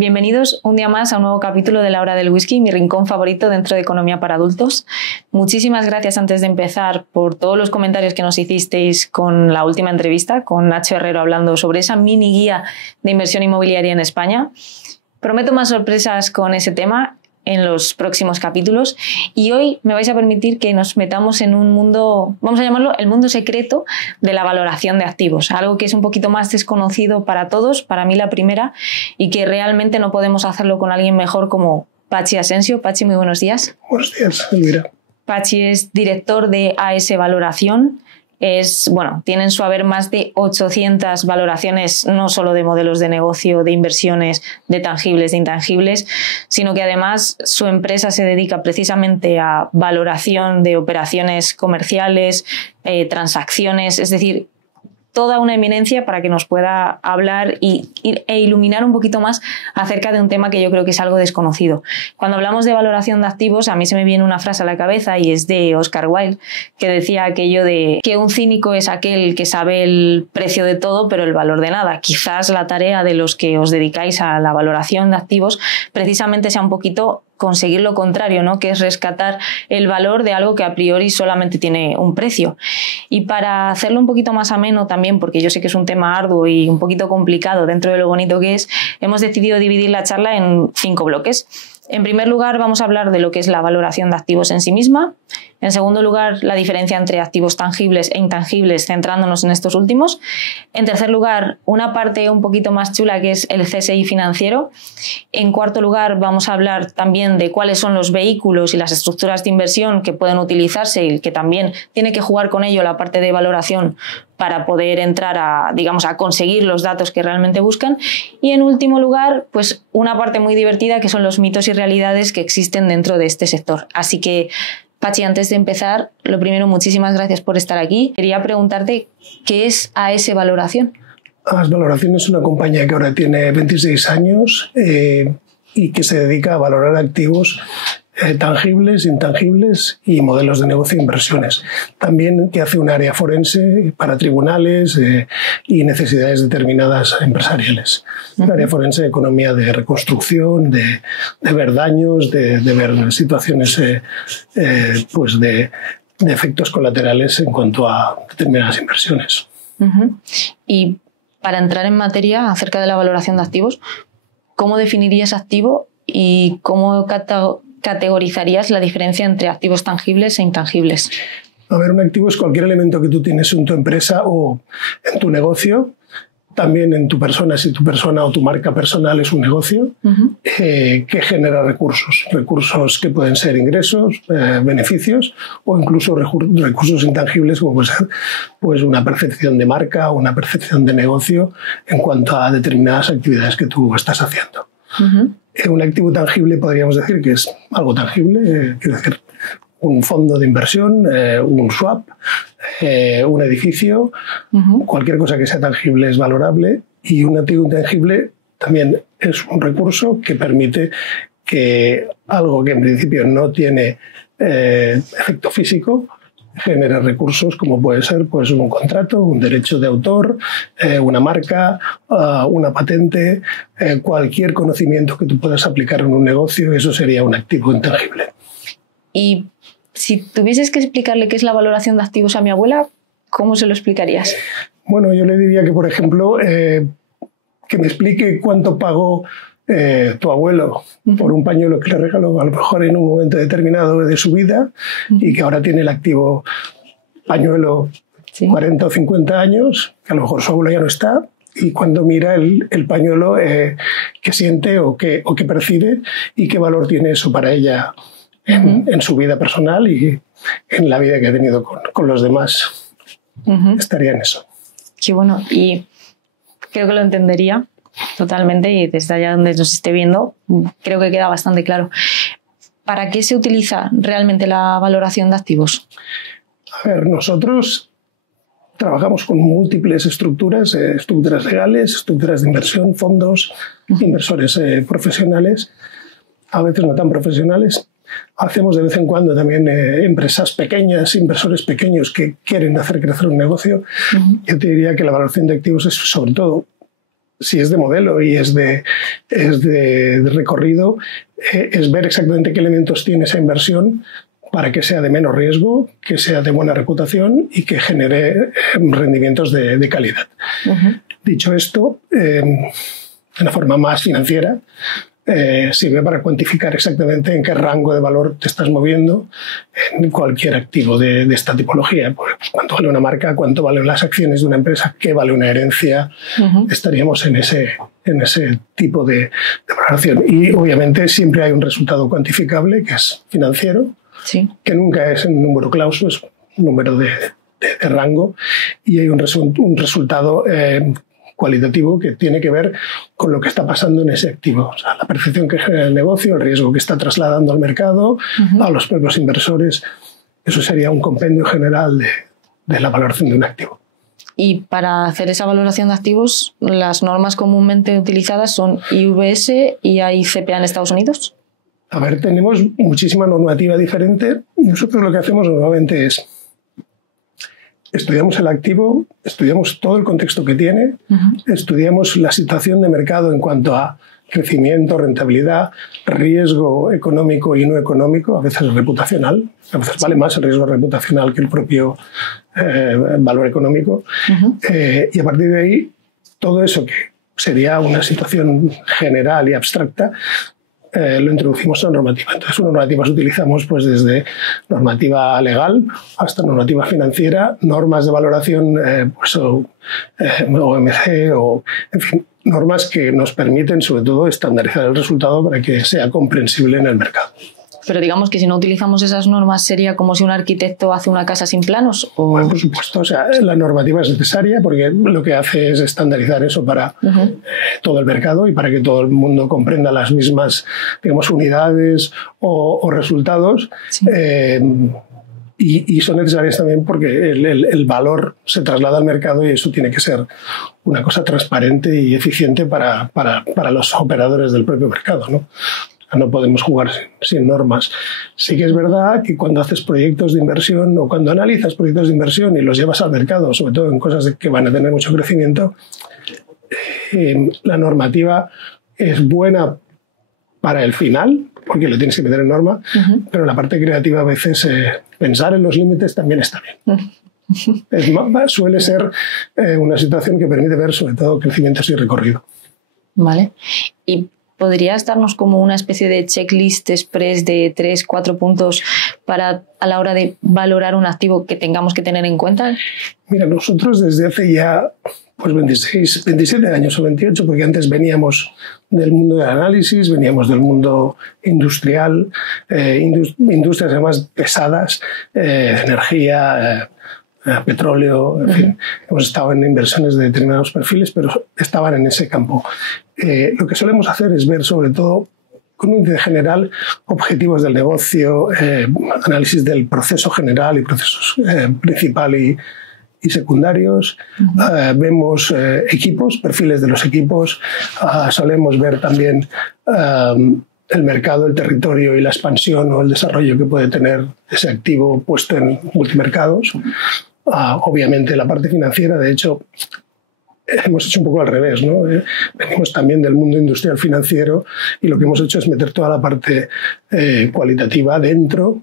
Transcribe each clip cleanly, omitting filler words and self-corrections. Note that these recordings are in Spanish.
Bienvenidos un día más a un nuevo capítulo de La Hora del Whisky, mi rincón favorito dentro de Economía para Adultos. Muchísimas gracias antes de empezar por todos los comentarios que nos hicisteis con la última entrevista con Nacho Herrero hablando sobre esa mini guía de inversión inmobiliaria en España. Prometo más sorpresas con ese tema en los próximos capítulos y hoy me vais a permitir que nos metamos en un mundo, vamos a llamarlo el mundo secreto de la valoración de activos, algo que es un poquito más desconocido para todos, para mí la primera, y que realmente no podemos hacerlo con alguien mejor como Patxi Asensio. Patxi, muy buenos días. Buenos días, Elvira. Patxi es director de AS Valoración. Tiene en su haber más de 800 valoraciones, no solo de modelos de negocio, de inversiones, de tangibles, de intangibles, sino que además su empresa se dedica precisamente a valoración de operaciones comerciales, transacciones, es decir, toda una eminencia para que nos pueda hablar e iluminar un poquito más acerca de un tema que yo creo que es algo desconocido. Cuando hablamos de valoración de activos, a mí se me viene una frase a la cabeza y es de Oscar Wilde, que decía aquello de que un cínico es aquel que sabe el precio de todo pero el valor de nada. Quizás la tarea de los que os dedicáis a la valoración de activos precisamente sea un poquito conseguir lo contrario, ¿no? Que es rescatar el valor de algo que a priori solamente tiene un precio. Y para hacerlo un poquito más ameno también, porque yo sé que es un tema arduo y un poquito complicado dentro de lo bonito que es, hemos decidido dividir la charla en 5 bloques. En primer lugar, vamos a hablar de lo que es la valoración de activos en sí misma. En segundo lugar, la diferencia entre activos tangibles e intangibles, centrándonos en estos últimos. En tercer lugar, una parte un poquito más chula que es el CSI financiero. En cuarto lugar, vamos a hablar también de cuáles son los vehículos y las estructuras de inversión que pueden utilizarse y que también tiene que jugar con ello la parte de valoración para poder entrar a conseguir los datos que realmente buscan. Y en último lugar, pues una parte muy divertida que son los mitos y realidades que existen dentro de este sector. Así que, Patxi, antes de empezar, lo primero, muchísimas gracias por estar aquí. Quería preguntarte, ¿qué es AS Valoración? AS Valoración es una compañía que ahora tiene 26 años y que se dedica a valorar activos tangibles, intangibles y modelos de negocio e inversiones. También que hace un área forense para tribunales y necesidades determinadas empresariales. Un área forense de economía de reconstrucción, de ver daños, de ver situaciones de efectos colaterales en cuanto a determinadas inversiones. Y para entrar en materia acerca de la valoración de activos, ¿cómo definirías activo y cómo categorizarías la diferencia entre activos tangibles e intangibles? A ver, un activo es cualquier elemento que tú tienes en tu empresa o en tu negocio, también en tu persona, si tu persona o tu marca personal es un negocio, que genera recursos que pueden ser ingresos, beneficios o incluso recursos intangibles como puede ser pues, una percepción de marca o una percepción de negocio en cuanto a determinadas actividades que tú estás haciendo. Un activo tangible podríamos decir que es algo tangible, quiero decir, un fondo de inversión, un swap, un edificio, cualquier cosa que sea tangible es valorable, y un activo intangible también es un recurso que permite que algo que en principio no tiene efecto físico genera recursos como puede ser pues, un contrato, un derecho de autor, una marca, una patente, cualquier conocimiento que tú puedas aplicar en un negocio, eso sería un activo intangible. Y si tuvieses que explicarle qué es la valoración de activos a mi abuela, ¿cómo se lo explicarías? Bueno, yo le diría que, por ejemplo, que me explique cuánto pagó tu abuelo por un pañuelo que le regaló a lo mejor en un momento determinado de su vida y que ahora tiene el activo pañuelo 40 o 50 años, que a lo mejor su abuelo ya no está, y cuando mira el pañuelo, qué siente o qué percibe y qué valor tiene eso para ella en su vida personal y en la vida que ha tenido con los demás. Estaría en eso. Qué bueno, y creo que lo entendería totalmente, y desde allá donde nos esté viendo creo que queda bastante claro. ¿Para qué se utiliza realmente la valoración de activos? A ver, nosotros trabajamos con múltiples estructuras legales, estructuras de inversión, fondos, inversores profesionales, a veces no tan profesionales. Hacemos de vez en cuando también empresas pequeñas, inversores pequeños que quieren hacer crecer un negocio. Yo te diría que la valoración de activos es sobre todo si es de modelo y es de recorrido, es ver exactamente qué elementos tiene esa inversión para que sea de menos riesgo, que sea de buena reputación y que genere rendimientos de calidad. Dicho esto, de una forma más financiera, sirve para cuantificar exactamente en qué rango de valor te estás moviendo en cualquier activo de esta tipología. Pues, cuánto vale una marca, cuánto valen las acciones de una empresa, qué vale una herencia. Estaríamos en ese tipo de valoración. Y obviamente siempre hay un resultado cuantificable que es financiero, que nunca es un número clauso, es un número de rango, y hay un resultado cualitativo que tiene que ver con lo que está pasando en ese activo. O sea, la percepción que genera el negocio, el riesgo que está trasladando al mercado, a los propios inversores. Eso sería un compendio general de la valoración de un activo. Y para hacer esa valoración de activos, las normas comúnmente utilizadas son IVS y hay CPA en Estados Unidos. A ver, tenemos muchísima normativa diferente. Nosotros lo que hacemos normalmente es estudiamos el activo, estudiamos todo el contexto que tiene, estudiamos la situación de mercado en cuanto a crecimiento, rentabilidad, riesgo económico y no económico, a veces reputacional, a veces vale más el riesgo reputacional que el propio valor económico. Y a partir de ahí, todo eso que sería una situación general y abstracta, lo introducimos en normativa. Entonces, normativas utilizamos pues desde normativa legal hasta normativa financiera, normas de valoración, OMC, o en fin, normas que nos permiten sobre todo estandarizar el resultado para que sea comprensible en el mercado. Pero digamos que si no utilizamos esas normas, ¿sería como si un arquitecto hace una casa sin planos? ¿O? Bueno, por supuesto, o sea, la normativa es necesaria porque lo que hace es estandarizar eso para todo el mercado y para que todo el mundo comprenda las mismas, digamos, unidades o resultados. Y son necesarias también porque el valor se traslada al mercado y eso tiene que ser una cosa transparente y eficiente para los operadores del propio mercado, ¿no? No podemos jugar sin normas. Sí que es verdad que cuando haces proyectos de inversión o cuando analizas proyectos de inversión y los llevas al mercado, sobre todo en cosas que van a tener mucho crecimiento, la normativa es buena para el final, porque lo tienes que meter en norma, pero la parte creativa a veces pensar en los límites también está bien. Suele ser una situación que permite ver sobre todo crecimientos y recorrido. Vale. Y ¿podrías darnos como una especie de checklist express de 3-4 puntos para a la hora de valorar un activo que tengamos que tener en cuenta? Mira, nosotros desde hace ya pues 27 años o 28, porque antes veníamos del mundo del análisis, veníamos del mundo industrial, industrias además pesadas, energía, petróleo, en fin, hemos estado en inversiones de determinados perfiles, pero estaban en ese campo. Lo que solemos hacer es ver sobre todo con un índice general objetivos del negocio, análisis del proceso general y procesos principal y secundarios. Vemos equipos, perfiles de los equipos. Solemos ver también el mercado, el territorio y la expansión o el desarrollo que puede tener ese activo puesto en multimercados. Obviamente la parte financiera, de hecho, hemos hecho un poco al revés, ¿no? Venimos también del mundo industrial financiero y lo que hemos hecho es meter toda la parte cualitativa dentro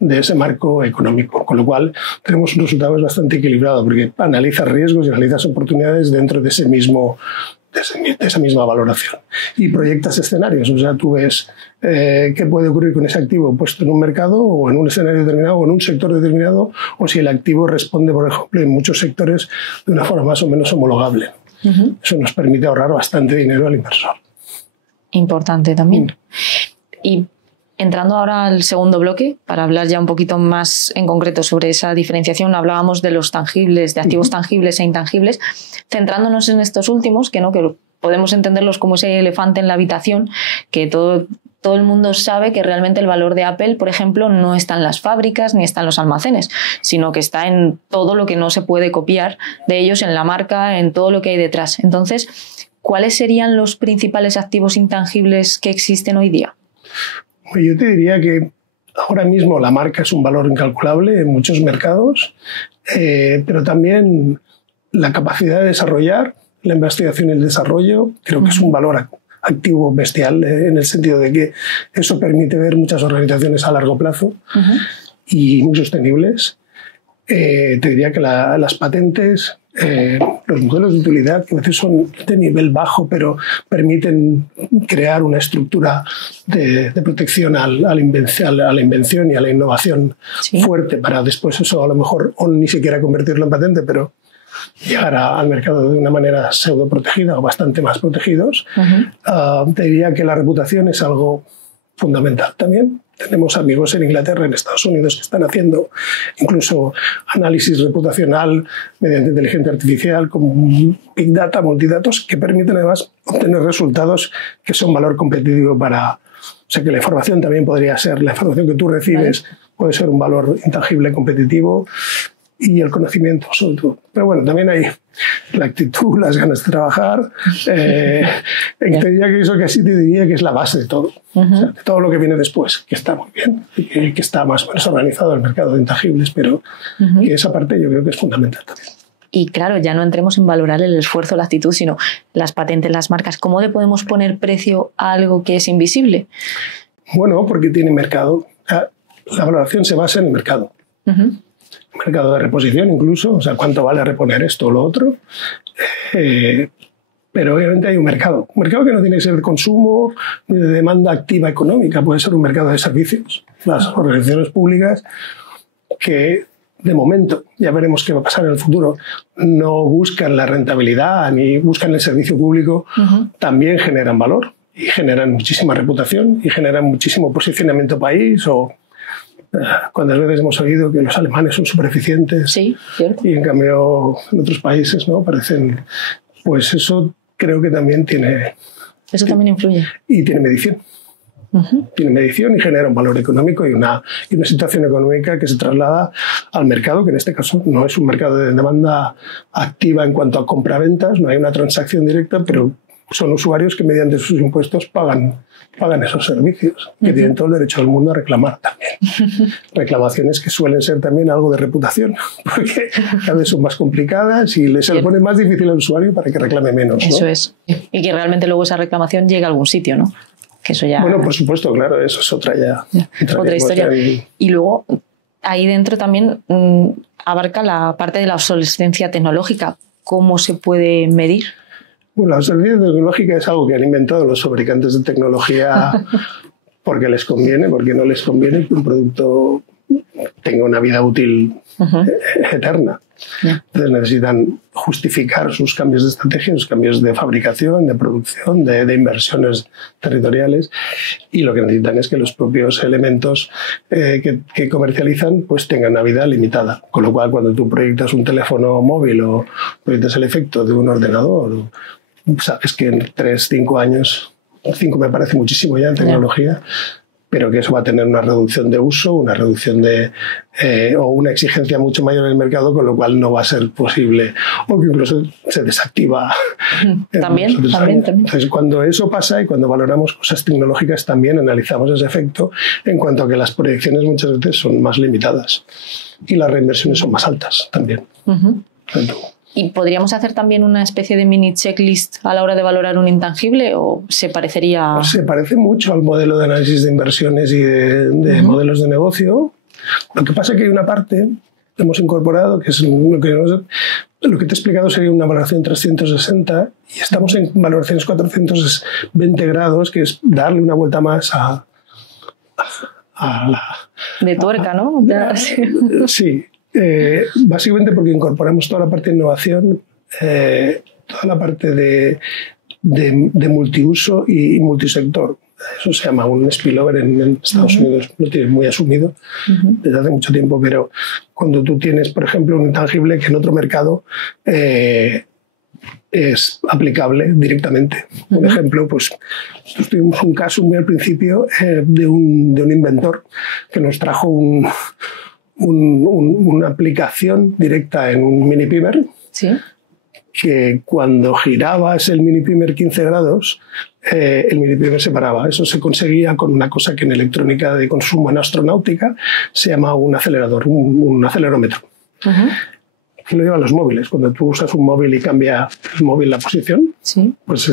de ese marco económico, con lo cual tenemos un resultado bastante equilibrado porque analizas riesgos y analizas oportunidades dentro de esa misma valoración y proyectas escenarios, o sea, tú ves qué puede ocurrir con ese activo puesto en un mercado o en un escenario determinado o en un sector determinado, o si el activo responde, por ejemplo, en muchos sectores de una forma más o menos homologable. Eso nos permite ahorrar bastante dinero al inversor. Importante también. Y entrando ahora al segundo bloque, para hablar ya un poquito más en concreto sobre esa diferenciación, hablábamos de los tangibles, de activos tangibles e intangibles, centrándonos en estos últimos, que podemos entenderlos como ese elefante en la habitación, que todo el mundo sabe que realmente el valor de Apple, por ejemplo, no está en las fábricas ni está en los almacenes, sino que está en todo lo que no se puede copiar de ellos, en la marca, en todo lo que hay detrás. Entonces, ¿cuáles serían los principales activos intangibles que existen hoy día? Yo te diría que ahora mismo la marca es un valor incalculable en muchos mercados, pero también la capacidad de desarrollar la investigación y el desarrollo. Creo que es un valor activo bestial, en el sentido de que eso permite ver muchas organizaciones a largo plazo y muy sostenibles. Te diría que las patentes, los modelos de utilidad, que a veces son de nivel bajo, pero permiten crear una estructura de protección a la invención y a la innovación fuerte, para después eso a lo mejor o ni siquiera convertirlo en patente, pero llegar al mercado de una manera pseudo protegida o bastante más protegidos. Te diría que la reputación es algo fundamental también. Tenemos amigos en Inglaterra, en Estados Unidos, que están haciendo incluso análisis reputacional mediante inteligencia artificial, con Big Data, multidatos, que permiten además obtener resultados que son valor competitivo para... O sea, que la información también podría ser, la información que tú recibes puede ser un valor intangible competitivo, y el conocimiento, sobre todo. Pero bueno, también hay la actitud, las ganas de trabajar. Te diría que eso casi te diría que es la base de todo. O sea, de todo lo que viene después, que está muy bien, y que está más o menos organizado el mercado de intangibles, pero que esa parte yo creo que es fundamental también. Y claro, ya no entremos en valorar el esfuerzo, la actitud, sino las patentes, las marcas. ¿Cómo le podemos poner precio a algo que es invisible? Bueno, porque tiene mercado. La valoración se basa en el mercado. Mercado de reposición incluso, o sea, cuánto vale reponer esto o lo otro. Pero obviamente hay un mercado que no tiene que ser de consumo ni de demanda activa económica, puede ser un mercado de servicios. Las organizaciones públicas que de momento, ya veremos qué va a pasar en el futuro, no buscan la rentabilidad ni buscan el servicio público, también generan valor y generan muchísima reputación y generan muchísimo posicionamiento país. O cuántas veces hemos oído que los alemanes son súper eficientes, sí, cierto, y en cambio en otros países no parecen. Pues eso creo que también tiene... Eso también influye. Y tiene medición. Tiene medición y genera un valor económico y una situación económica que se traslada al mercado, que en este caso no es un mercado de demanda activa en cuanto a compra-ventas, no hay una transacción directa, pero son usuarios que mediante sus impuestos pagan esos servicios, que tienen todo el derecho del mundo a reclamar también. Reclamaciones que suelen ser también algo de reputación, porque cada vez son más complicadas y se lo pone más difícil al usuario para que reclame menos, ¿no? Eso es. Y que realmente luego esa reclamación llegue a algún sitio, ¿no? Que eso ya... Bueno, por supuesto, claro, eso es otra historia. Y luego, ahí dentro también abarca la parte de la obsolescencia tecnológica. ¿Cómo se puede medir? Bueno, la obsolescencia tecnológica es algo que han inventado los fabricantes de tecnología porque les conviene, porque no les conviene que un producto tenga una vida útil eterna. Entonces necesitan justificar sus cambios de estrategia, sus cambios de fabricación, de producción, de inversiones territoriales, y lo que necesitan es que los propios elementos que comercializan pues tengan una vida limitada. Con lo cual, cuando tú proyectas un teléfono móvil o proyectas el efecto de un ordenador, sabes que en 3, 5 años, 5 me parece muchísimo ya en tecnología, pero que eso va a tener una reducción de uso, una reducción o una exigencia mucho mayor en el mercado, con lo cual no va a ser posible, o que incluso se desactiva. También. Entonces, cuando eso pasa y cuando valoramos cosas tecnológicas, también analizamos ese efecto en cuanto a que las proyecciones muchas veces son más limitadas y las reinversiones son más altas también. ¿Y podríamos hacer también una especie de mini checklist a la hora de valorar un intangible o se parecería...? Se parece mucho al modelo de análisis de inversiones y de modelos de negocio. Lo que pasa es que hay una parte que hemos incorporado, que es lo que te he explicado sería una valoración 360 y estamos en valoraciones 420 grados, que es darle una vuelta más a la... De tuerca, ¿no? Sí. Básicamente porque incorporamos toda la parte de innovación, toda la parte de multiuso y multisector. Eso se llama un spillover en Estados Unidos, lo tienen muy asumido desde hace mucho tiempo, pero cuando tú tienes, por ejemplo, un intangible que en otro mercado es aplicable directamente. Por ejemplo, pues tuvimos un caso muy al principio de un inventor que nos trajo una aplicación directa en un mini primer, que cuando girabas el mini primer 15 grados, el mini primer se paraba. Eso se conseguía con una cosa que en electrónica de consumo en astronáutica se llama un acelerador, un acelerómetro. que lo llevan los móviles. Cuando tú usas un móvil y cambia el móvil la posición, sí, pues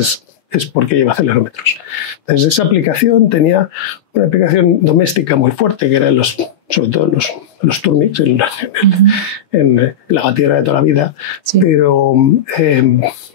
es porque lleva acelerómetros. Entonces, esa aplicación tenía una aplicación doméstica muy fuerte, que era sobre todo los Turmix, en la batidora de toda la vida, sí. Pero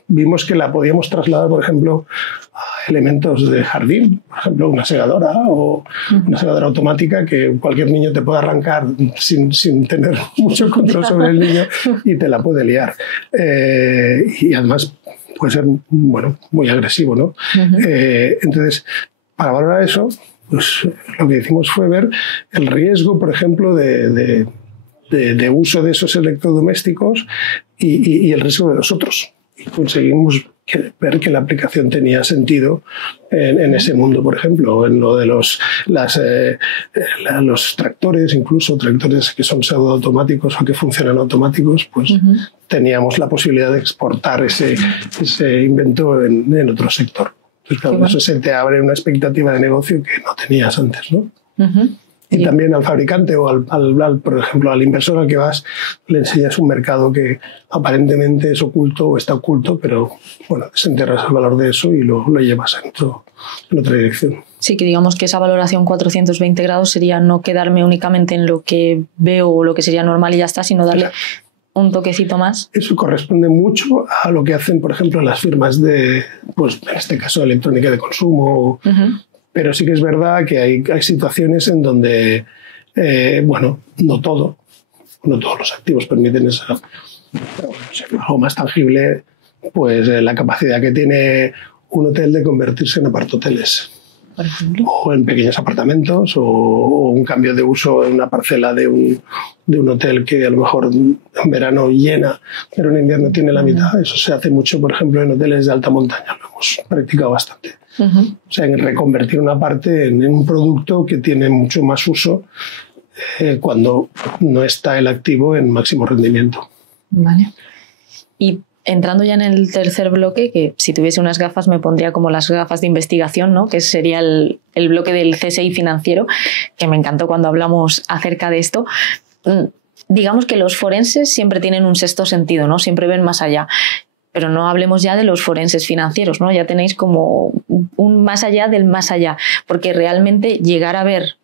vimos que la podíamos trasladar, por ejemplo, a elementos de jardín, por ejemplo, una segadora o una segadora automática que cualquier niño te puede arrancar sin tener mucho control sobre el niño y te la puede liar. Y además puede ser, bueno, muy agresivo, ¿no? Entonces, para valorar eso, pues lo que hicimos fue ver el riesgo, por ejemplo, de uso de esos electrodomésticos y el riesgo de los otros. Y conseguimos ver que la aplicación tenía sentido en ese mundo, por ejemplo, en lo de los tractores, incluso tractores que son pseudoautomáticos o que funcionan automáticos, pues teníamos la posibilidad de exportar ese invento en otro sector. Entonces, claro, eso se te abre una expectativa de negocio que no tenías antes, ¿no? Y también al fabricante o por ejemplo, al inversor al que vas, le enseñas un mercado que aparentemente es oculto o está oculto, pero bueno, desenterras el valor de eso y lo llevas en otra dirección. Sí, que digamos que esa valoración 420 grados sería no quedarme únicamente en lo que veo o lo que sería normal y ya está, sino darle un toquecito más. Eso corresponde mucho a lo que hacen, por ejemplo, las firmas de, pues en este caso, electrónica de consumo. Pero sí que es verdad que hay situaciones en donde, bueno, no todos los activos permiten eso. Pero bueno, algo más tangible, pues la capacidad que tiene un hotel de convertirse en apartoteles. Por ejemplo. O en pequeños apartamentos, o un cambio de uso en una parcela de un hotel que a lo mejor en verano llena, pero en invierno tiene la mitad. Eso se hace mucho, por ejemplo, en hoteles de alta montaña. Lo hemos practicado bastante. O sea, en reconvertir una parte en un producto que tiene mucho más uso cuando no está el activo en máximo rendimiento. Vale. Y entrando ya en el tercer bloque, que si tuviese unas gafas me pondría como las gafas de investigación, ¿no? Que sería el bloque del CSI financiero, que me encantó cuando hablamos acerca de esto. Digamos que los forenses siempre tienen un sexto sentido, ¿no? Siempre ven más allá. Pero no hablemos ya de los forenses financieros, ¿no? Ya tenéis como un más allá del más allá, porque realmente llegar a ver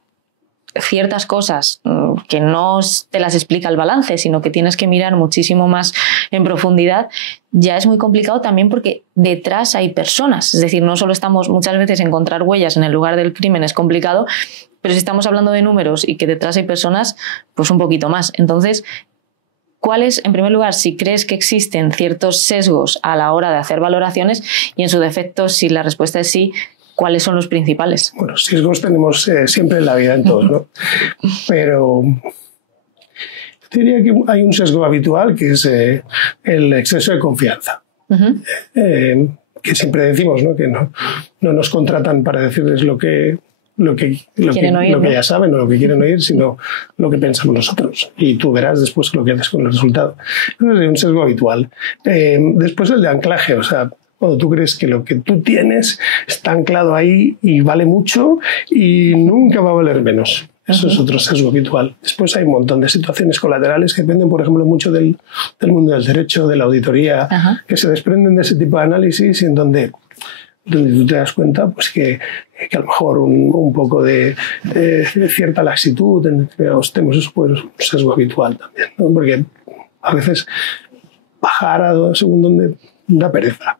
ciertas cosas que no te las explica el balance, sino que tienes que mirar muchísimo más en profundidad, ya es muy complicado también porque detrás hay personas. Es decir, no solo estamos, muchas veces encontrar huellas en el lugar del crimen es complicado, pero si estamos hablando de números y que detrás hay personas, pues un poquito más. Entonces, ¿cuáles, en primer lugar, si crees que existen ciertos sesgos a la hora de hacer valoraciones y en su defecto, si la respuesta es sí, ¿cuáles son los principales? Bueno, sesgos tenemos siempre en la vida, en todos, ¿no? Pero yo diría que hay un sesgo habitual que es el exceso de confianza. Que siempre decimos, ¿no? Que no nos contratan para decirles lo que ya saben o lo que quieren oír, sino lo que pensamos nosotros. Y tú verás después lo que haces con el resultado. Es un sesgo habitual. Después el de anclaje, o sea, cuando tú crees que lo que tú tienes está anclado ahí y vale mucho y nunca va a valer menos. Eso es otro sesgo habitual. Después hay un montón de situaciones colaterales que dependen, por ejemplo, mucho del mundo del derecho, de la auditoría, que se desprenden de ese tipo de análisis y en donde tú te das cuenta pues que a lo mejor un poco de cierta laxitud en determinados temas, eso puede ser un sesgo habitual también, ¿no? Porque a veces bajar a según donde da pereza.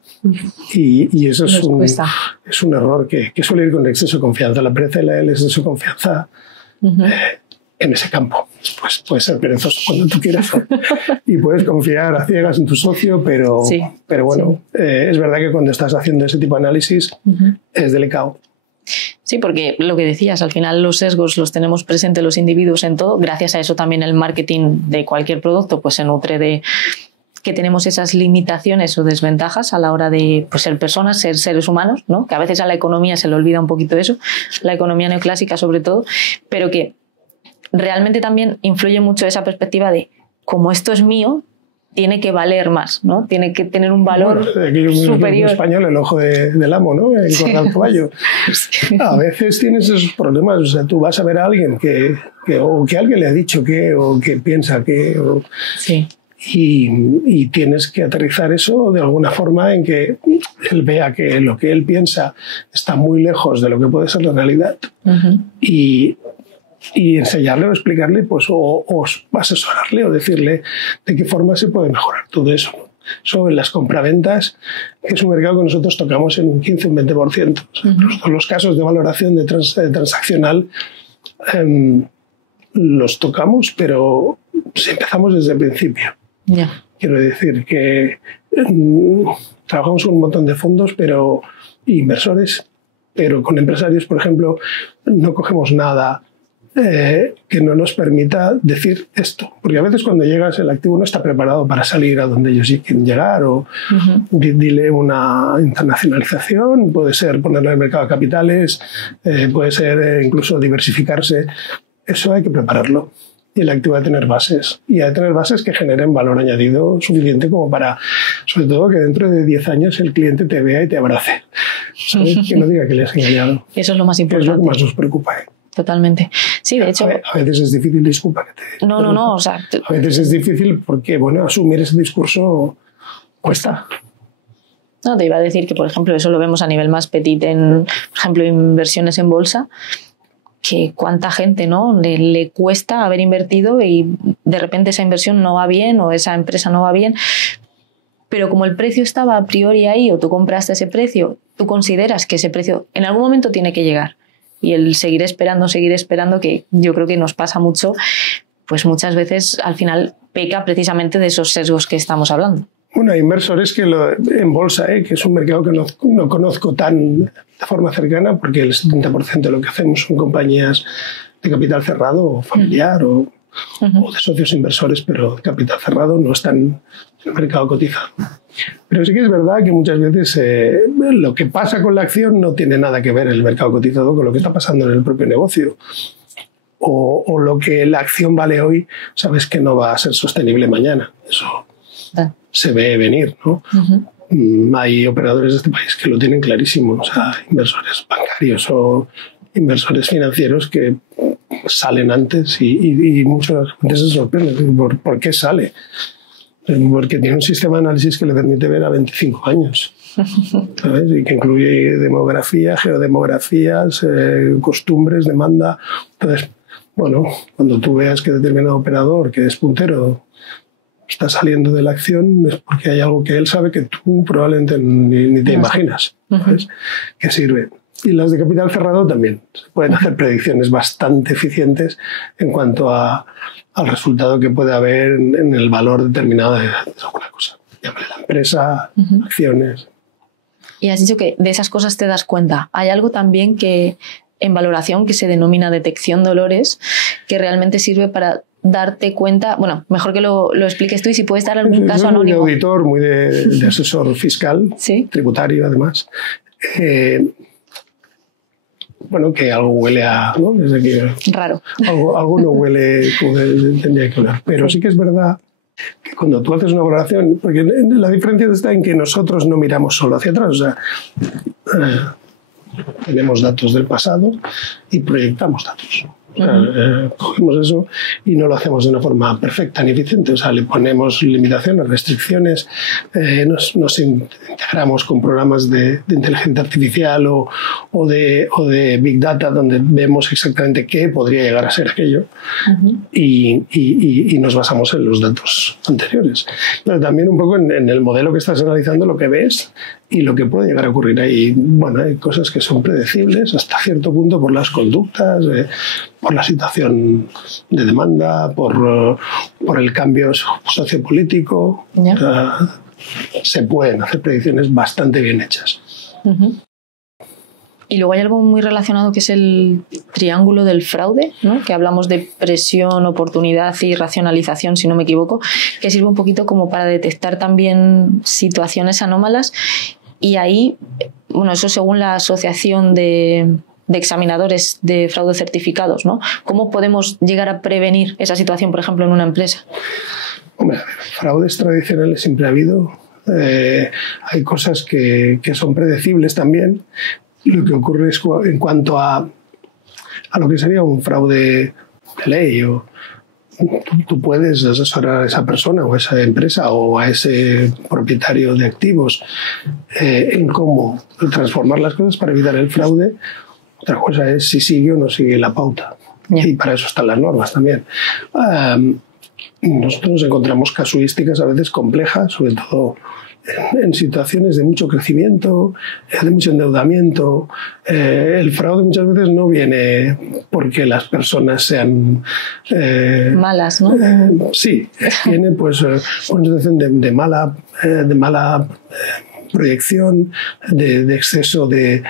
Y eso es un error que suele ir con el exceso de confianza. La pereza y el exceso de confianza en ese campo. Pues puedes ser perezoso cuando tú quieras y puedes confiar a ciegas en tu socio, pero bueno, es verdad que cuando estás haciendo ese tipo de análisis es delicado. Sí, porque lo que decías, al final los sesgos los tenemos presentes los individuos en todo. Gracias a eso también el marketing de cualquier producto pues se nutre de que tenemos esas limitaciones o desventajas a la hora de pues, ser personas, ser seres humanos, ¿no? Que a veces a la economía se le olvida un poquito eso, la economía neoclásica sobre todo, pero que realmente también influye mucho esa perspectiva de como esto es mío, tiene que valer más, ¿no? Tiene que tener un valor superior. En español, el ojo del amo, ¿no? El corral caballo. A veces tienes esos problemas, o sea, tú vas a ver a alguien o que alguien le ha dicho que, o que piensa que... Sí. y tienes que aterrizar eso de alguna forma en que él vea que lo que él piensa está muy lejos de lo que puede ser la realidad y enseñarle o explicarle pues, o asesorarle o decirle de qué forma se puede mejorar todo eso, ¿no? Sobre las compraventas, que es un mercado que nosotros tocamos en un 15 o un 20%. O sea, los casos de valoración de transaccional los tocamos, pero si empezamos desde el principio. Yeah. Quiero decir que trabajamos con un montón de fondos inversores, pero con empresarios, por ejemplo, no cogemos nada que no nos permita decir esto. Porque a veces cuando llegas el activo no está preparado para salir a donde ellos quieren llegar o dile una internacionalización, puede ser ponerlo en el mercado de capitales, puede ser incluso diversificarse. Eso hay que prepararlo. Y el activo ha de tener bases. Y ha de tener bases que generen valor añadido suficiente como para, sobre todo, que dentro de 10 años el cliente te vea y te abrace. ¿Sabes? Que no diga que le has engañado. Eso es lo más importante. Es lo que más nos preocupa. Totalmente. Sí, de hecho... A veces es difícil, disculpa que te... No, o sea... A veces es difícil porque, bueno, asumir ese discurso cuesta. No, te iba a decir que, por ejemplo, eso lo vemos a nivel más petit en, por ejemplo, inversiones en bolsa, que cuánta gente, ¿no?, le cuesta haber invertido y de repente esa inversión no va bien o esa empresa no va bien, pero como el precio estaba a priori ahí o tú compraste ese precio, tú consideras que ese precio en algún momento tiene que llegar. Y el seguir esperando, que yo creo que nos pasa mucho, pues muchas veces al final peca precisamente de esos sesgos que estamos hablando. Bueno, hay inversores que en bolsa, que es un mercado que no conozco tan de forma cercana, porque el 70% de lo que hacemos son compañías de capital cerrado o familiar o de socios inversores, pero de capital cerrado, no están en el mercado cotizado. Pero sí que es verdad que muchas veces lo que pasa con la acción no tiene nada que ver en el mercado cotizado con lo que está pasando en el propio negocio. O lo que la acción vale hoy, sabes que no va a ser sostenible mañana. Eso se ve venir, ¿no? Hay operadores de este país que lo tienen clarísimo, o sea, inversores bancarios o inversores financieros que salen antes y muchas veces se sorprenden. ¿Por qué sale? Porque tiene un sistema de análisis que le permite ver a 25 años, ¿sabes? Y que incluye demografía, geodemografías, costumbres, demanda. Entonces, bueno, cuando tú veas que determinado operador que es puntero está saliendo de la acción es porque hay algo que él sabe que tú probablemente ni te imaginas, ¿sabes? Que sirve. Y las de capital cerrado también. Se pueden hacer predicciones bastante eficientes en cuanto al resultado que puede haber en el valor determinado de alguna cosa. Llámale la empresa, acciones. Y has dicho que de esas cosas te das cuenta. Hay algo también que en valoración que se denomina detección de dolores, que realmente sirve para darte cuenta, bueno, mejor que lo expliques tú y si puedes dar algún caso anónimo. Muy de auditor, muy de asesor fiscal, ¿sí? Tributario además. Bueno, que algo huele a... ¿no? Desde que raro. Algo no huele como tendría que oler. Pero sí que es verdad que cuando tú haces una valoración, porque la diferencia está en que nosotros no miramos solo hacia atrás, o sea, tenemos datos del pasado y proyectamos datos. O sea, cogemos eso y no lo hacemos de una forma perfecta ni eficiente. O sea, le ponemos limitaciones, restricciones, nos integramos con programas de inteligencia artificial o de Big Data donde vemos exactamente qué podría llegar a ser aquello y nos basamos en los datos anteriores. Pero también un poco en el modelo que estás analizando lo que ves y lo que puede llegar a ocurrir ahí. Bueno, hay cosas que son predecibles hasta cierto punto por las conductas, por la situación de demanda, por el cambio sociopolítico. Se pueden hacer predicciones bastante bien hechas. Y luego hay algo muy relacionado que es el triángulo del fraude, ¿no? Que hablamos de presión, oportunidad y racionalización, si no me equivoco, que sirve un poquito como para detectar también situaciones anómalas. Y ahí, bueno, eso según la Asociación de Examinadores de Fraude Certificados, ¿no? ¿Cómo podemos llegar a prevenir esa situación, por ejemplo, en una empresa? Hombre, fraudes tradicionales siempre ha habido. Hay cosas que son predecibles también. Lo que ocurre es en cuanto a lo que sería un fraude de ley o tú puedes asesorar a esa persona o a esa empresa o a ese propietario de activos en cómo transformar las cosas para evitar el fraude. Otra cosa es si sigue o no sigue la pauta. Yeah. Y para eso están las normas también. Nosotros nos encontramos casuísticas a veces complejas, sobre todo en situaciones de mucho crecimiento, de mucho endeudamiento. El fraude muchas veces no viene porque las personas sean malas, ¿no? Sí, viene pues una situación de mala proyección, de exceso de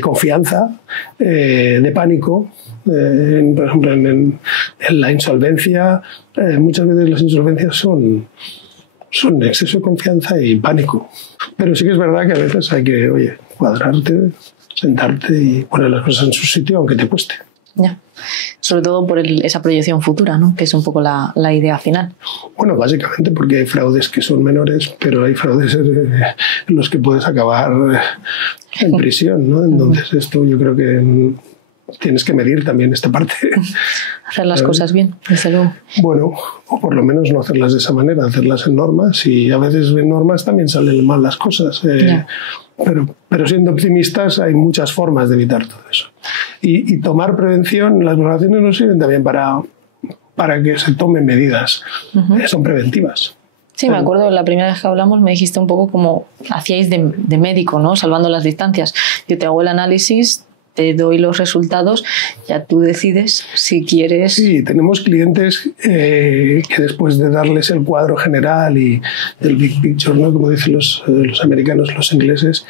confianza, de pánico. Por ejemplo, en la insolvencia, muchas veces las insolvencias son exceso de confianza y pánico. Pero sí que es verdad que a veces hay que, oye, cuadrarte, sentarte y poner las cosas en su sitio, aunque te cueste. Ya. Sobre todo por esa proyección futura, ¿no? Que es un poco la idea final. Bueno, básicamente porque hay fraudes que son menores, pero hay fraudes en los que puedes acabar en prisión, ¿no? Entonces esto yo creo que tienes que medir también esta parte. Hacer las cosas bien, desde luego. Bueno, o por lo menos no hacerlas de esa manera, hacerlas en normas, y a veces en normas también salen mal las cosas. Pero siendo optimistas hay muchas formas de evitar todo eso. Y tomar prevención, las valoraciones nos sirven también para que se tomen medidas, son preventivas. Sí, me acuerdo, la primera vez que hablamos me dijiste un poco como hacíais de médico, ¿no? Salvando las distancias. Yo te hago el análisis, te doy los resultados, ya tú decides si quieres. Sí, tenemos clientes que después de darles el cuadro general y el big picture, ¿no? Como dicen los americanos, los ingleses,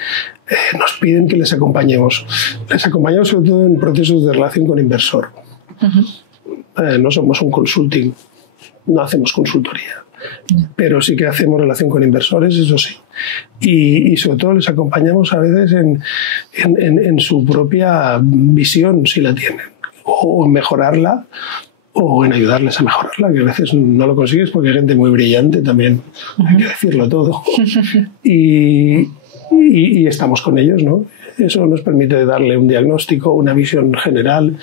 nos piden que les acompañemos. Les acompañamos sobre todo en procesos de relación con inversor. No somos un consulting, no hacemos consultoría. Pero sí que hacemos relación con inversores, eso sí. Y sobre todo les acompañamos a veces en su propia visión, si la tienen, o en mejorarla, o en ayudarles a mejorarla, que a veces no lo consigues porque hay gente muy brillante también, hay que decirlo todo. Y estamos con ellos, ¿no? Eso nos permite darle un diagnóstico, una visión general,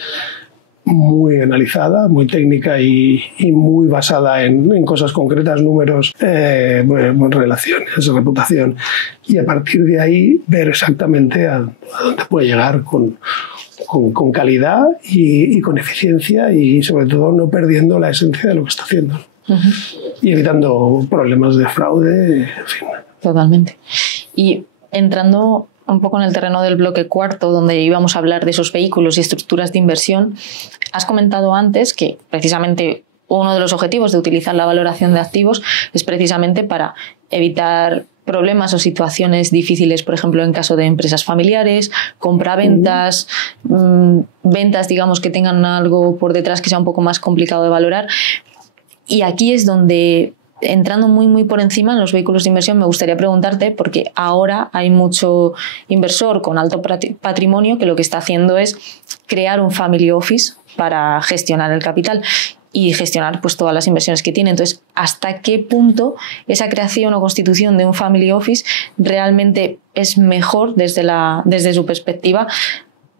muy analizada, muy técnica y muy basada en cosas concretas, números, relaciones, reputación, y a partir de ahí ver exactamente a dónde puede llegar con calidad y con eficiencia, y sobre todo no perdiendo la esencia de lo que está haciendo y evitando problemas de fraude, en fin. Totalmente. Y entrando un poco en el terreno del bloque cuarto, donde íbamos a hablar de esos vehículos y estructuras de inversión, has comentado antes que precisamente uno de los objetivos de utilizar la valoración de activos es precisamente para evitar problemas o situaciones difíciles, por ejemplo, en caso de empresas familiares, compraventas, ventas, digamos, que tengan algo por detrás que sea un poco más complicado de valorar. Y aquí es donde, entrando muy por encima en los vehículos de inversión, me gustaría preguntarte, porque ahora hay mucho inversor con alto patrimonio que lo que está haciendo es crear un family office para gestionar el capital y gestionar pues todas las inversiones que tiene. Entonces, ¿hasta qué punto esa creación o constitución de un family office realmente es mejor desde su perspectiva,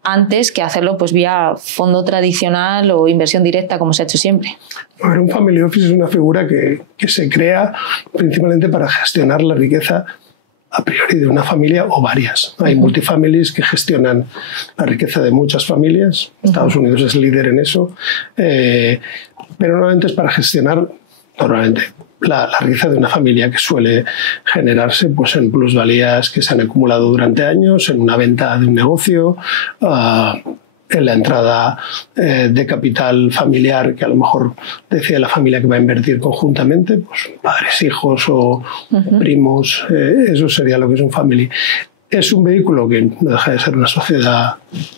antes que hacerlo pues vía fondo tradicional o inversión directa, como se ha hecho siempre? A ver, un family office es una figura que se crea principalmente para gestionar la riqueza a priori de una familia o varias. Hay multifamilies que gestionan la riqueza de muchas familias. Estados Unidos es líder en eso. Pero normalmente es para gestionar la riqueza de una familia, que suele generarse pues en plusvalías que se han acumulado durante años, en una venta de un negocio, en la entrada de capital familiar que a lo mejor decide la familia que va a invertir conjuntamente, pues padres, hijos o primos. Eso sería lo que es un family. Es un vehículo que no deja de ser una sociedad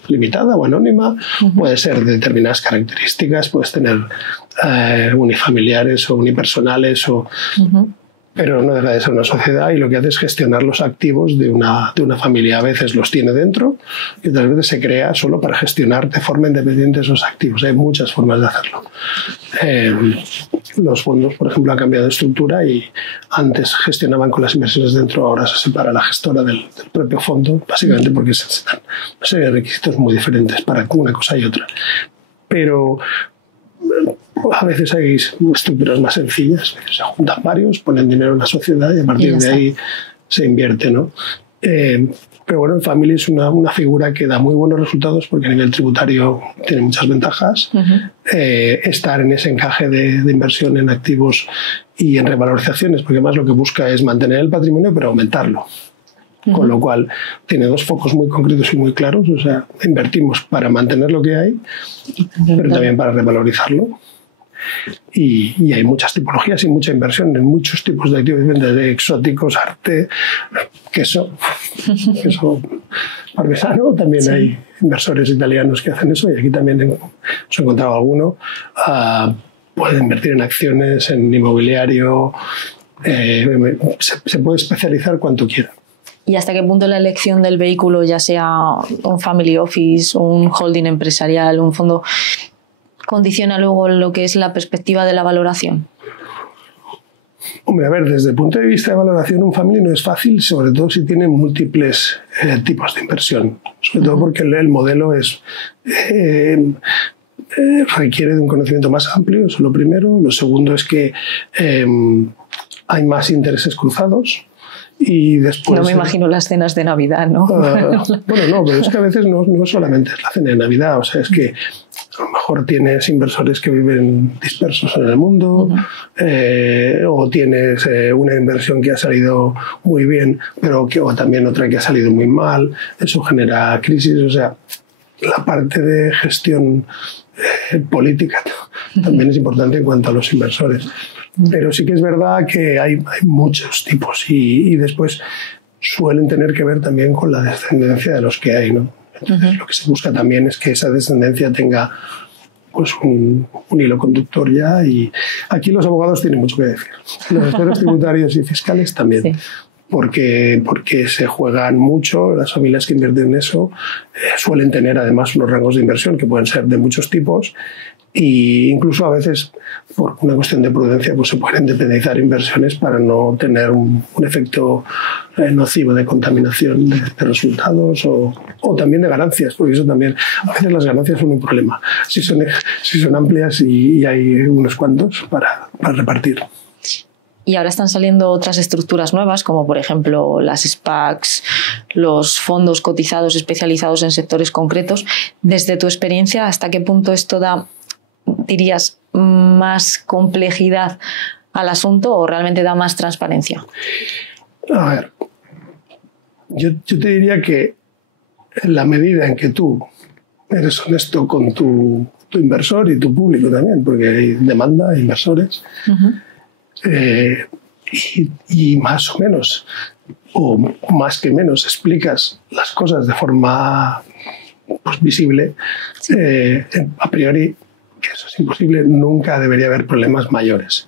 limitada o anónima, puede ser de determinadas características, puedes tener unifamiliares o unipersonales, pero no deja de ser una sociedad, y lo que hace es gestionar los activos de una familia. A veces los tiene dentro y otras veces se crea solo para gestionar de forma independiente esos activos. Hay muchas formas de hacerlo. Los fondos, por ejemplo, han cambiado de estructura y antes gestionaban con las inversiones dentro, ahora se separa la gestora del propio fondo, básicamente porque se necesitan una serie de requisitos muy diferentes para una cosa y otra. Pero A veces hay estructuras más sencillas, se juntan varios, ponen dinero en la sociedad y a partir de ahí se invierte, ¿no? Pero bueno, el family es una figura que da muy buenos resultados porque a nivel tributario tiene muchas ventajas. Estar en ese encaje de inversión en activos y en revalorizaciones, porque además lo que busca es mantener el patrimonio pero aumentarlo. Con lo cual tiene dos focos muy concretos y muy claros. O sea, invertimos para mantener lo que hay, pero también para revalorizarlo. Y hay muchas tipologías y mucha inversión en muchos tipos de activos, de exóticos, arte, queso parmesano. También hay inversores italianos que hacen eso y aquí también hemos encontrado alguno. Puede invertir en acciones, en inmobiliario, se puede especializar cuanto quiera. ¿Y hasta qué punto la elección del vehículo, ya sea un family office, un holding empresarial, un fondo, condiciona luego lo que es la perspectiva de la valoración? Hombre, a ver, desde el punto de vista de valoración, un family no es fácil, sobre todo si tiene múltiples tipos de inversión. Sobre todo porque el modelo requiere de un conocimiento más amplio, eso es lo primero. Lo segundo es que hay más intereses cruzados. Y después, no me imagino las cenas de Navidad, ¿no? Bueno, no, pero es que a veces no solamente es la cena de Navidad, o sea, es que a lo mejor tienes inversores que viven dispersos en el mundo, o tienes una inversión que ha salido muy bien, pero o también otra que ha salido muy mal, eso genera crisis, o sea, la parte de gestión política también es importante en cuanto a los inversores. Pero sí que es verdad que hay muchos tipos y después suelen tener que ver también con la descendencia de los que hay, ¿no? Entonces, lo que se busca también es que esa descendencia tenga pues un hilo conductor ya, y aquí los abogados tienen mucho que decir. Los gestores tributarios y fiscales también. Sí. Porque se juegan mucho, las familias que invierten en eso suelen tener además unos rangos de inversión que pueden ser de muchos tipos, e incluso a veces por una cuestión de prudencia pues se pueden independizar inversiones para no tener un efecto nocivo de contaminación de resultados o también de ganancias, porque eso también, a veces las ganancias son un problema si son amplias y hay unos cuantos para repartir. Y ahora están saliendo otras estructuras nuevas, como por ejemplo las SPACs, los fondos cotizados especializados en sectores concretos. Desde tu experiencia, ¿hasta qué punto esto da, dirías, más complejidad al asunto o realmente da más transparencia? A ver, yo te diría que en la medida en que tú eres honesto con tu inversor y tu público también, porque hay demanda, hay inversores, y más o menos, o más que menos, explicas las cosas de forma pues, visible, sí. A priori, que eso es imposible, nunca debería haber problemas mayores.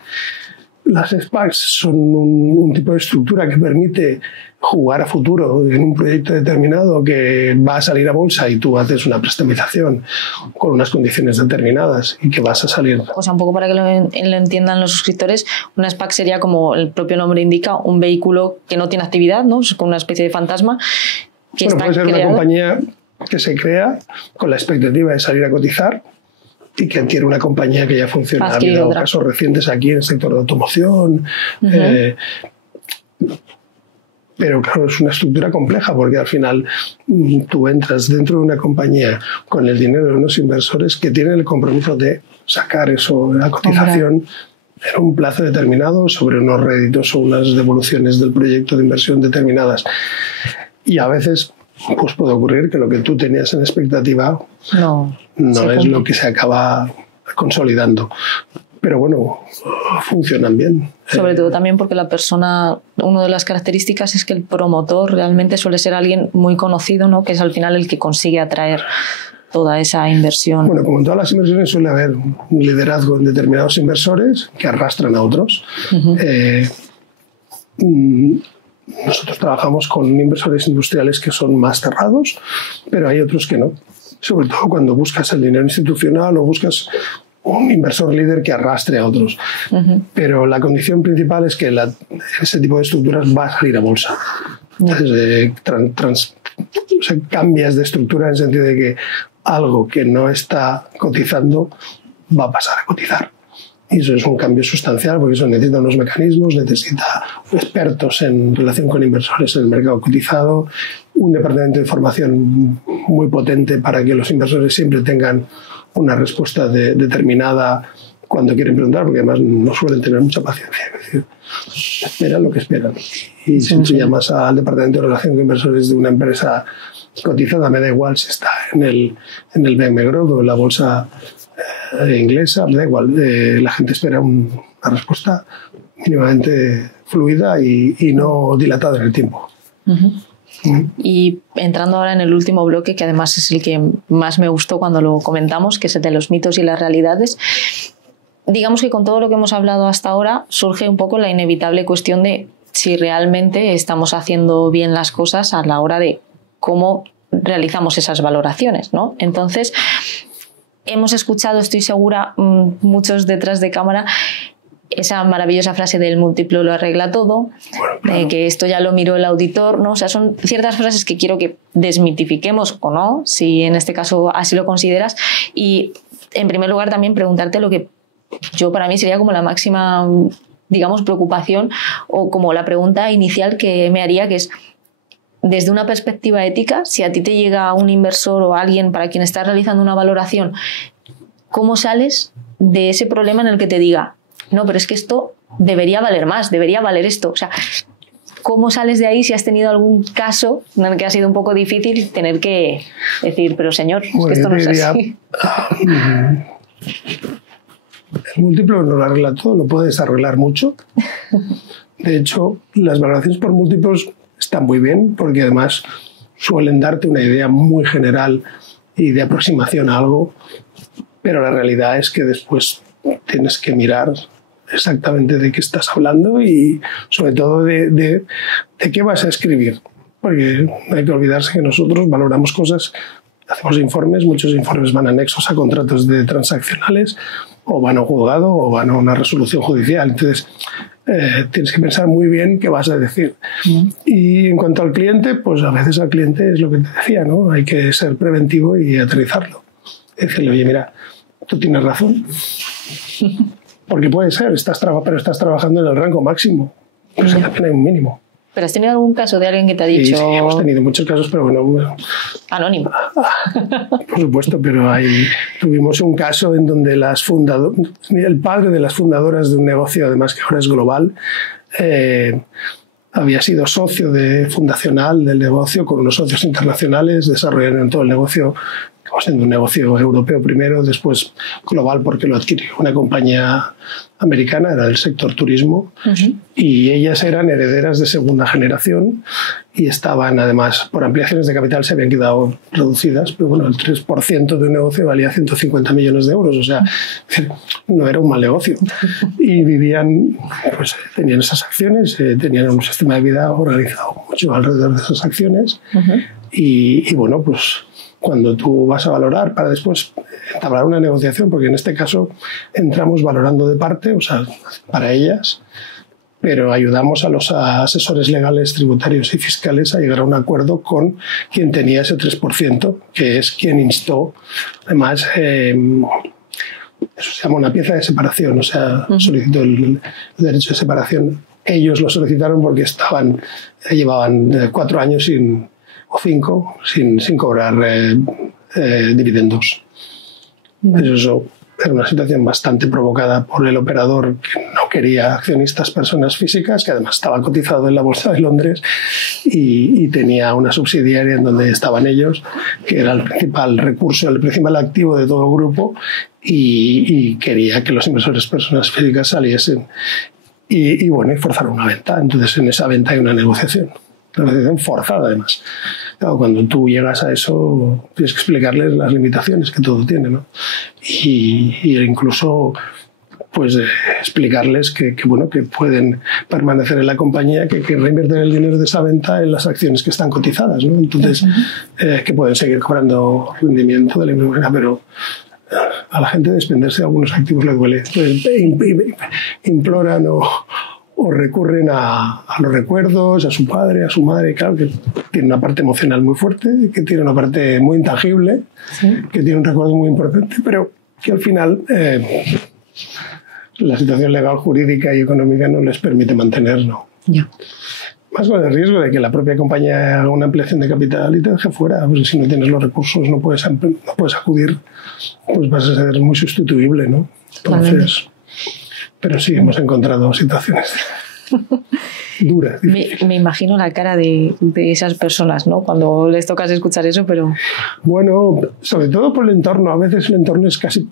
Las SPACs son un tipo de estructura que permite jugar a futuro en un proyecto determinado que va a salir a bolsa y tú haces una prestamización con unas condiciones determinadas y que vas a salir. O sea, un poco para que lo entiendan los suscriptores, una SPAC sería, como el propio nombre indica, un vehículo que no tiene actividad, ¿no? Es como una especie de fantasma. Que bueno, puede ser creado. Una compañía que se crea con la expectativa de salir a cotizar y que adquiere una compañía que ya funciona. Ha habido casos recientes aquí en el sector de automoción. Pero claro, es una estructura compleja porque al final tú entras dentro de una compañía con el dinero de unos inversores que tienen el compromiso de sacar eso, la cotización, en un plazo determinado sobre unos réditos o unas devoluciones del proyecto de inversión determinadas. Y a veces pues puede ocurrir que lo que tú tenías en expectativa no es lo que se acaba consolidando. Pero bueno, funcionan bien. Sobre todo también porque la persona, una de las características es que el promotor realmente suele ser alguien muy conocido, ¿no? Que es al final el que consigue atraer toda esa inversión. Bueno, como en todas las inversiones suele haber un liderazgo en determinados inversores que arrastran a otros. Nosotros trabajamos con inversores industriales que son más cerrados, pero hay otros que no. Sobre todo cuando buscas el dinero institucional o buscas un inversor líder que arrastre a otros. Pero la condición principal es que ese tipo de estructuras va a salir a bolsa. Entonces, o sea, cambias de estructura en el sentido de que algo que no está cotizando va a pasar a cotizar. Y eso es un cambio sustancial, porque eso necesita unos mecanismos, necesita expertos en relación con inversores en el mercado cotizado, un departamento de formación muy potente para que los inversores siempre tengan una respuesta determinada cuando quieren preguntar, porque además no suelen tener mucha paciencia. Es decir, esperan lo que esperan. Y si tú llamas al departamento de relación con inversores de una empresa cotizada, me da igual si está en el BM Growth o en la bolsa inglesa, me da igual. La gente espera una respuesta mínimamente fluida y no dilatada en el tiempo. Y entrando ahora en el último bloque, que además es el que más me gustó cuando lo comentamos, que es el de los mitos y las realidades, digamos que con todo lo que hemos hablado hasta ahora surge un poco la inevitable cuestión de si realmente estamos haciendo bien las cosas a la hora de cómo realizamos esas valoraciones, ¿no? Entonces, hemos escuchado, estoy segura, muchos detrás de cámara, esa maravillosa frase del múltiplo lo arregla todo, claro, que esto ya lo miró el auditor, ¿no? O sea, son ciertas frases que quiero que desmitifiquemos o no, si en este caso así lo consideras. Y en primer lugar también preguntarte lo que yo para mí sería como la máxima, digamos, preocupación o como la pregunta inicial que me haría, que es, desde una perspectiva ética, si a ti te llega un inversor o alguien para quien estás realizando una valoración, ¿cómo sales de ese problema en el que te diga, no, pero es que esto debería valer más, debería valer esto? O sea, ¿cómo sales de ahí si has tenido algún caso en el que ha sido un poco difícil tener que decir, pero señor, es que esto no es así? El múltiplo no lo arregla todo, lo puedes arreglar mucho. De hecho, las valoraciones por múltiplos están muy bien, porque además suelen darte una idea muy general y de aproximación a algo, pero la realidad es que después tienes que mirar exactamente de qué estás hablando y sobre todo de qué vas a escribir, porque no hay que olvidarse que nosotros valoramos cosas, hacemos informes, muchos informes van anexos a contratos transaccionales, o van a un juzgado o van a una resolución judicial. Entonces, tienes que pensar muy bien qué vas a decir. Y en cuanto al cliente, pues a veces al cliente es lo que te decía, ¿no? Hay que ser preventivo y aterrizarlo. Decirle, oye, mira, tú tienes razón. Porque puede ser, pero estás trabajando en el rango máximo. Pues también hay un mínimo. ¿Pero has tenido algún caso de alguien que te ha dicho...? Sí, hemos tenido muchos casos, pero bueno... Anónimo. Por supuesto, pero tuvimos un caso en donde el padre de las fundadoras de un negocio, además que ahora es global, había sido socio fundacional del negocio con unos socios internacionales, desarrollaron todo el negocio, siendo un negocio europeo primero, después global porque lo adquirió una compañía americana, era del sector turismo, y ellas eran herederas de segunda generación y estaban, además, por ampliaciones de capital se habían quedado reducidas, pero bueno, el 3% de un negocio valía 150 millones de euros, o sea, no era un mal negocio. Y vivían, pues tenían esas acciones, tenían un sistema de vida organizado mucho alrededor de esas acciones, y bueno, pues cuando tú vas a valorar para después entablar una negociación, porque en este caso entramos valorando de parte, o sea, para ellas, pero ayudamos a los asesores legales, tributarios y fiscales a llegar a un acuerdo con quien tenía ese 3%, que es quien instó, además, eso se llama una pieza de separación, o sea, solicitó el derecho de separación. Ellos lo solicitaron porque llevaban 4 años o 5 sin cobrar dividendos. Eso era una situación bastante provocada por el operador, que no quería accionistas personas físicas, que además estaba cotizado en la Bolsa de Londres y tenía una subsidiaria en donde estaban ellos, que era el principal recurso, el principal activo de todo el grupo, y quería que los inversores personas físicas saliesen. Y bueno, y forzaron una venta. Entonces en esa venta hay una negociación forzada, además. Claro, cuando tú llegas a eso, tienes que explicarles las limitaciones que todo tiene, ¿no? Y incluso pues explicarles que pueden permanecer en la compañía, que reinvierten el dinero de esa venta en las acciones que están cotizadas, ¿no? Entonces, que pueden seguir cobrando rendimiento de la misma manera, pero a la gente desprenderse de algunos activos le duele. Entonces, imploran o recurren a los recuerdos, a su padre, a su madre, claro, que tiene una parte emocional muy fuerte, que tiene una parte muy intangible, que tiene un recuerdo muy importante, pero que al final la situación legal, jurídica y económica no les permite mantenerlo. Ya. Más con el riesgo de que la propia compañía haga una ampliación de capital y te deje fuera. Pues si no tienes los recursos, no puedes acudir, pues vas a ser muy sustituible, ¿no? Entonces, pero sí, hemos encontrado situaciones duras. Me imagino la cara de esas personas, ¿no? Cuando les tocas escuchar eso, pero... Bueno, sobre todo por el entorno. A veces el entorno es casi...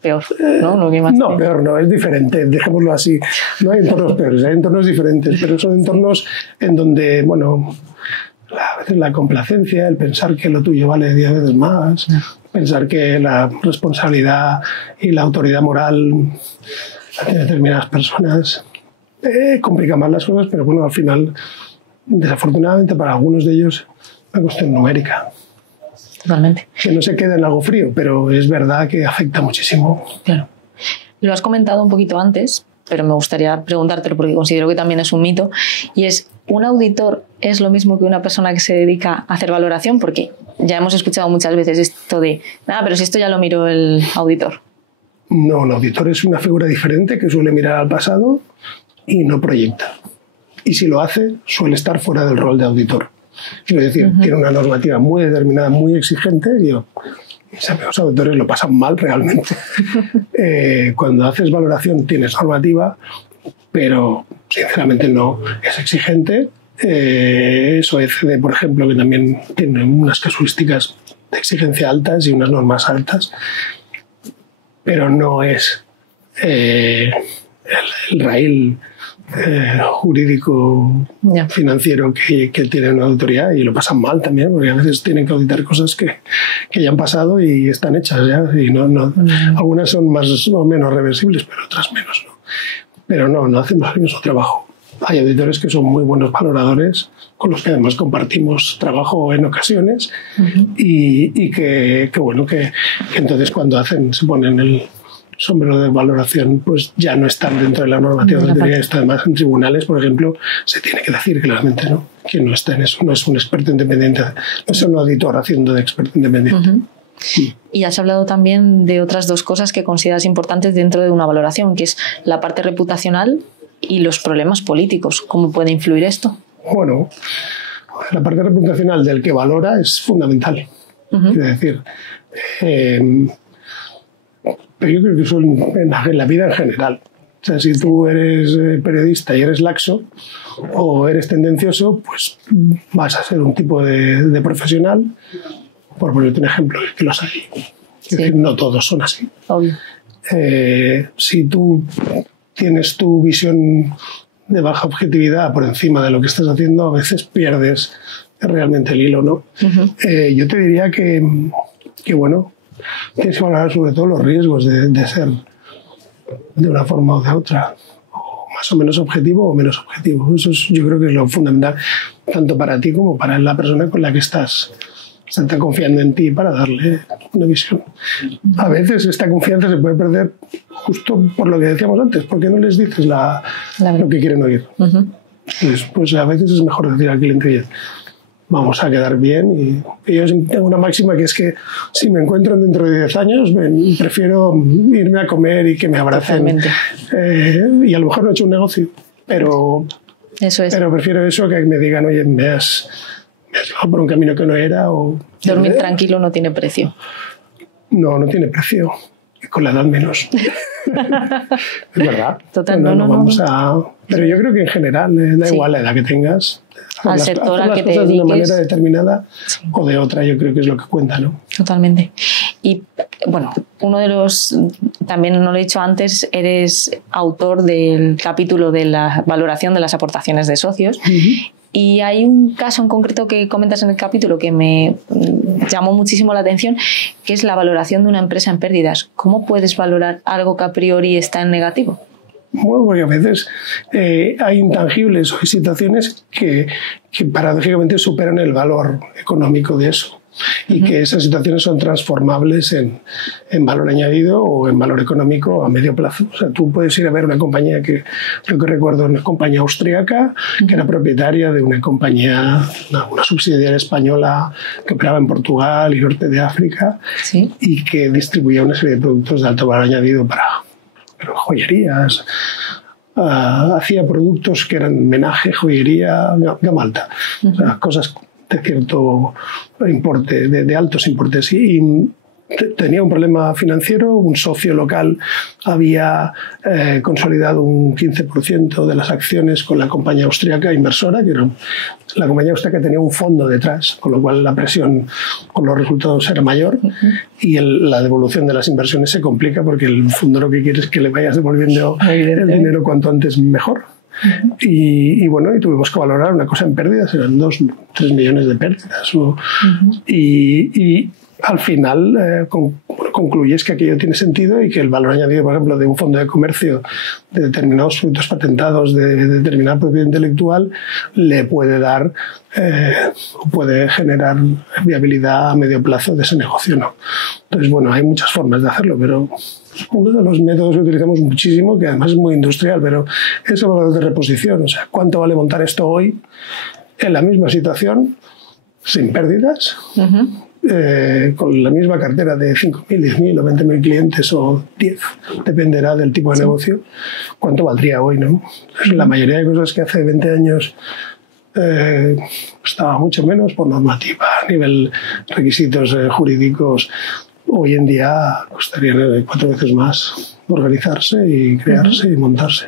peor, ¿no? Lo que más no, peor no, es diferente, dejémoslo así. No hay entornos peores, hay entornos diferentes, pero son entornos en donde, bueno, a veces la complacencia, el pensar que lo tuyo vale 10 veces más, pensar que la responsabilidad y la autoridad moral de determinadas personas complica más las cosas, pero bueno, al final, desafortunadamente para algunos de ellos, es una cuestión numérica. Totalmente. Que no se queda en algo frío, pero es verdad que afecta muchísimo. Claro. Lo has comentado un poquito antes, pero me gustaría preguntártelo porque considero que también es un mito, y es, ¿un auditor es lo mismo que una persona que se dedica a hacer valoración? Porque ya hemos escuchado muchas veces esto de, pero si esto ya lo miró el auditor. No, el auditor es una figura diferente que suele mirar al pasado y no proyecta. Y si lo hace, suele estar fuera del rol de auditor. Quiero decir, tiene una normativa muy determinada, muy exigente, y mis amigos auditores lo pasan mal realmente. Cuando haces valoración tienes normativa, pero sinceramente no es exigente. SOECD, por ejemplo, que también tiene unas casuísticas de exigencia altas y unas normas altas, pero no es el raíl jurídico financiero que tiene una auditoría, y lo pasan mal también, porque a veces tienen que auditar cosas que ya han pasado y están hechas ya, y algunas son más o menos reversibles, pero otras menos, ¿no? Pero no hacemos el mismo trabajo. Hay auditores que son muy buenos valoradores, con los que además compartimos trabajo en ocasiones, y que entonces cuando se ponen el sombrero de valoración, pues ya no están dentro de la normativa de auditoría. Esto además en tribunales, por ejemplo, se tiene que decir claramente, ¿no? Quien no está en eso no es un experto independiente, no es un auditor haciendo de experto independiente. Y has hablado también de otras dos cosas que consideras importantes dentro de una valoración, que es la parte reputacional y los problemas políticos. ¿Cómo puede influir esto? Bueno, la parte reputacional del que valora es fundamental. Es decir, pero yo creo que eso en la vida en general. O sea, si tú eres periodista y eres laxo o eres tendencioso, pues vas a ser un tipo de profesional, por ponerte un ejemplo, que los hay. Es decir, no todos son así. Obvio. Si tú tienes tu visión de baja objetividad por encima de lo que estás haciendo, a veces pierdes realmente el hilo, ¿no? Yo te diría que bueno, tienes que valorar sobre todo los riesgos de ser de una forma o de otra, o más o menos objetivo o menos objetivo. Eso yo creo que es lo fundamental, tanto para ti como para la persona con la que estás confiando en ti para darle una visión. A veces esta confianza se puede perder justo por lo que decíamos antes, porque no les dices lo que quieren oír. Pues a veces es mejor decir al cliente, oye, vamos a quedar bien. Y yo tengo una máxima que es que si me encuentro dentro de 10 años, prefiero irme a comer y que me abracen. Y a lo mejor no he hecho un negocio, pero prefiero eso que me digan, oye, me has llevado por un camino que no era. Dormir tranquilo no tiene precio. No tiene precio. Con la edad menos. Es verdad. Total, Pero yo creo que en general da igual la edad que tengas. Al sector al que te dediques. De una manera determinada o de otra, yo creo que es lo que cuenta, ¿no? Totalmente. Y bueno, también no lo he dicho antes, eres autor del capítulo de la valoración de las aportaciones de socios. Y hay un caso en concreto que comentas en el capítulo que me llamó muchísimo la atención, que es la valoración de una empresa en pérdidas. ¿Cómo puedes valorar algo que a priori está en negativo? Bueno, porque a veces hay intangibles o hay situaciones que paradójicamente superan el valor económico de eso. Y que esas situaciones son transformables en valor añadido o en valor económico a medio plazo. O sea, tú puedes ir a ver una compañía que, creo que recuerdo, una compañía austríaca que era propietaria de una compañía, una subsidiaria española que operaba en Portugal y norte de África, y que distribuía una serie de productos de alto valor añadido para pero joyerías. Hacía productos que eran menaje, joyería, gama alta, o sea, cosas de cierto importe, de altos importes. Y tenía un problema financiero, un socio local había consolidado un 15% de las acciones con la compañía austríaca inversora, que era la compañía austríaca tenía un fondo detrás, con lo cual la presión con los resultados era mayor y la devolución de las inversiones se complica porque el fondo lo que quiere es que le vayas devolviendo el dinero cuanto antes mejor. Y bueno, y tuvimos que valorar una cosa en pérdidas, eran 2-3 millones de pérdidas. Y al final concluyes que aquello tiene sentido y que el valor añadido, por ejemplo, de un fondo de comercio de determinados productos patentados, de determinada propiedad intelectual, le puede dar, puede generar viabilidad a medio plazo de ese negocio, ¿no? Entonces, bueno, hay muchas formas de hacerlo, pero uno de los métodos que utilizamos muchísimo, que además es muy industrial, pero es el valor de reposición. O sea, ¿cuánto vale montar esto hoy en la misma situación, sin pérdidas? Con la misma cartera de 5.000, 10.000 o 20.000 clientes o 10, dependerá del tipo de negocio, cuánto valdría hoy, ¿no? La mayoría de cosas que hace 20 años estaba mucho menos por normativa, a nivel requisitos jurídicos, hoy en día costaría 4 veces más organizarse y crearse y montarse.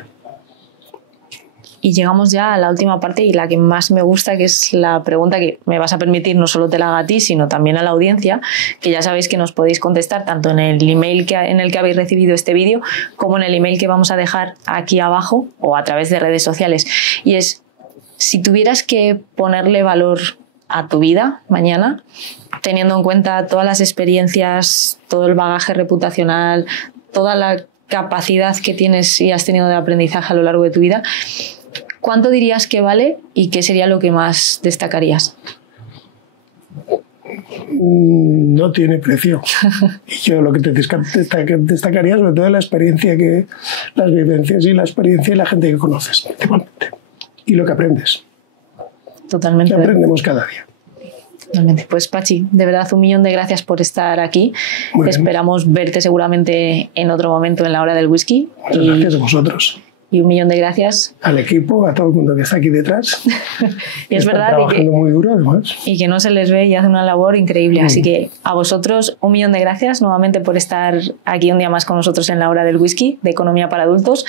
Y llegamos ya a la última parte y la que más me gusta, que es la pregunta que me vas a permitir, no solo te la haga a ti, sino también a la audiencia, que ya sabéis que nos podéis contestar tanto en el email en el que habéis recibido este vídeo como en el email que vamos a dejar aquí abajo o a través de redes sociales. Y es, si tuvieras que ponerle valor a tu vida mañana, teniendo en cuenta todas las experiencias, todo el bagaje reputacional, toda la capacidad que tienes y has tenido de aprendizaje a lo largo de tu vida, ¿cuánto dirías que vale y qué sería lo que más destacarías? No tiene precio. Y yo lo que te destacaría sobre todo la experiencia, las vivencias y la experiencia y la gente que conoces, principalmente. Y lo que aprendes. Totalmente. Que aprendemos cada día. Totalmente. Pues Pachi, de verdad 1.000.000 de gracias por estar aquí. Esperamos verte seguramente en otro momento en la hora del whisky. Muchas gracias a vosotros. Y 1.000.000 de gracias al equipo, a todo el mundo que está aquí detrás. Y es verdad, trabajando muy duro, además. Y que no se les ve y hacen una labor increíble. Así que a vosotros 1.000.000 de gracias nuevamente por estar aquí un día más con nosotros en la hora del whisky de Economía para Adultos.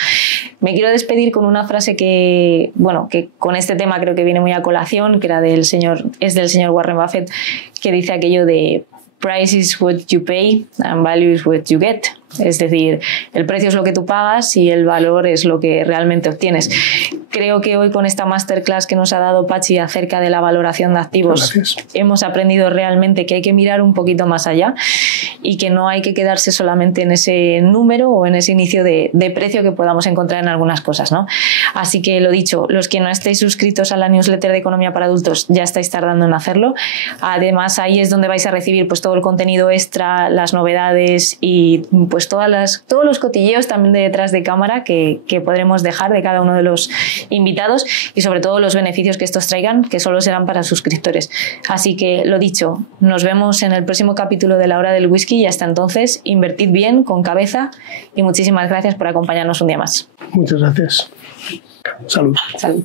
Me quiero despedir con una frase que, bueno, que con este tema creo que viene muy a colación, que era del señor Warren Buffett, que dice aquello de "Price is what you pay and value is what you get". Es decir, el precio es lo que tú pagas y el valor es lo que realmente obtienes. Creo que hoy con esta masterclass que nos ha dado Pachi acerca de la valoración de activos, hemos aprendido realmente que hay que mirar un poquito más allá y que no hay que quedarse solamente en ese número o en ese inicio de precio que podamos encontrar en algunas cosas, ¿no? Así que lo dicho, los que no estéis suscritos a la newsletter de Economía para Adultos ya estáis tardando en hacerlo. Además, ahí es donde vais a recibir pues todo el contenido extra, las novedades y pues todos los cotilleos también de detrás de cámara que podremos dejar de cada uno de los invitados y sobre todo los beneficios que estos traigan, que solo serán para suscriptores. Así que lo dicho, nos vemos en el próximo capítulo de La Hora del Whisky y hasta entonces invertid bien, con cabeza, y muchísimas gracias por acompañarnos un día más. Muchas gracias. Salud. Salud.